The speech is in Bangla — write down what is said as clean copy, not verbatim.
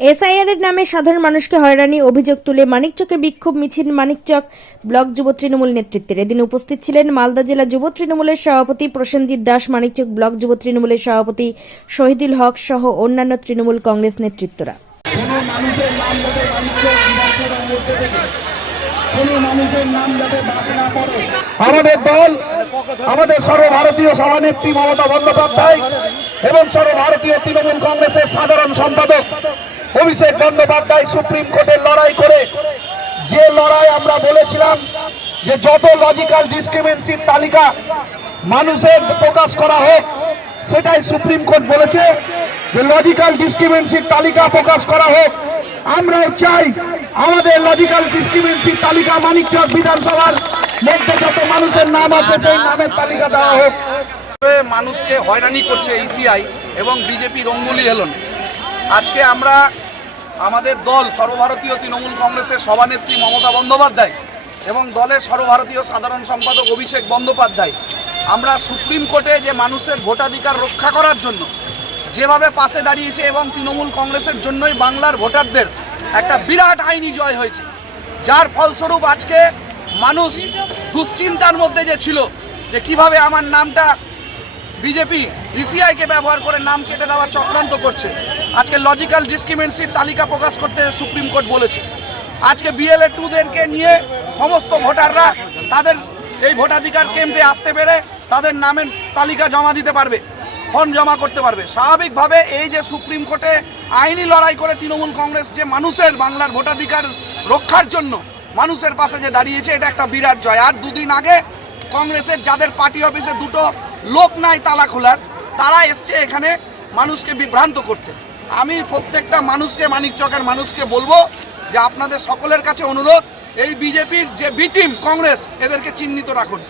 এসআইআর এর নামে সাধারণ মানুষকে হয়রানি অভিযোগ তুলে মানিকচকে বিক্ষোভ মিছিল মানিকচক ব্লক যুব তৃণমূল নেতৃত্বের। এদিন উপস্থিত ছিলেন মালদা জেলা যুব তৃণমূলের সভাপতি প্রসেনজিৎ দাস, মানিকচক ব্লক যুব তৃণমূলের সভাপতি শহীদুল হক সহ অন্যান্য তৃণমূল কংগ্রেস নেতৃত্বরা। আমাদের দল, আমাদের সর্বভারতীয় সভানেত্রী মমতা বন্দ্যোপাধ্যায় এবং সর্বভারতীয় তৃণমূল কংগ্রেসের সাধারণ সম্পাদক অভিষেক বন্দ্যোপাধ্যায় সুপ্রিম কোর্টের লড়াই করে, যে লড়াই আমরা বলেছিলাম যে যত লজিক্যাল ডিসক্রিমিনেন্সির তালিকা মানুষের প্রকাশ করা হোক, সেটাই সুপ্রিম কোর্ট বলেছে যে লজিক্যাল ডিসক্রিমিনেন্সির তালিকা প্রকাশ করা হোক। আমরাও চাই আমাদের লজিক্যাল ডিসক্রিমিনেন্সির তালিকা মানিকচক বিধানসভার মধ্যে যত মানুষের নাম আছে সেই নামের তালিকা দেওয়া হোক। মানুষকে হয়রানি করছে ইসিআই এবং বিজেপি রঙ্গলি হেলন। আজকে আমরা আমাদের দল সর্বভারতীয় তৃণমূল কংগ্রেসের সভানেত্রী মমতা বন্দ্যোপাধ্যায় এবং দলের সর্বভারতীয় সাধারণ সম্পাদক অভিষেক বন্দ্যোপাধ্যায় আমরা সুপ্রিম কোর্টে যে মানুষের ভোটাধিকার রক্ষা করার জন্য যেভাবে পাশে দাঁড়িয়েছে এবং তৃণমূল কংগ্রেসের জন্যই বাংলার ভোটারদের একটা বিরাট আইনি জয় হয়েছে, যার ফলস্বরূপ আজকে মানুষ দুশ্চিন্তার মধ্যে যে ছিল যে কিভাবে আমার নামটা বিজেপি ইসিআইকে ব্যবহার করে নাম কেটে দেওয়ার চক্রান্ত করছে। আজকে লজিক্যাল ডিসক্রিমিনেন্সির তালিকা প্রকাশ করতে সুপ্রিম কোর্ট বলেছে। আজকে বিএলএ 2দেরকে নিয়ে সমস্ত ভোটাররা তাদের এই ভোটাধিকার কেন্দ্রে আসতে পেরে তাদের নামের তালিকা জমা দিতে পারবে, ফর্ম জমা করতে পারবে। স্বাভাবিকভাবে এই যে সুপ্রিম কোর্টে আইনি লড়াই করে তৃণমূল কংগ্রেস যে মানুষের বাংলার ভোটাধিকার রক্ষার জন্য মানুষের পাশে যে দাঁড়িয়েছে, এটা একটা বিরাট জয়। আর দুদিন আগে কংগ্রেসের যাদের পার্টি অফিসে দুটো লোক নাই তালা খোলার, তারা এসছে এখানে মানুষকে বিভ্রান্ত করতে। আমি প্রত্যেকটা মানুষকে, মানিকচকের মানুষকে বলবো যে আপনাদের সকলের কাছে অনুরোধ, এই বিজেপির যে বি টিম কংগ্রেস, এদেরকে চিহ্নিত রাখুন।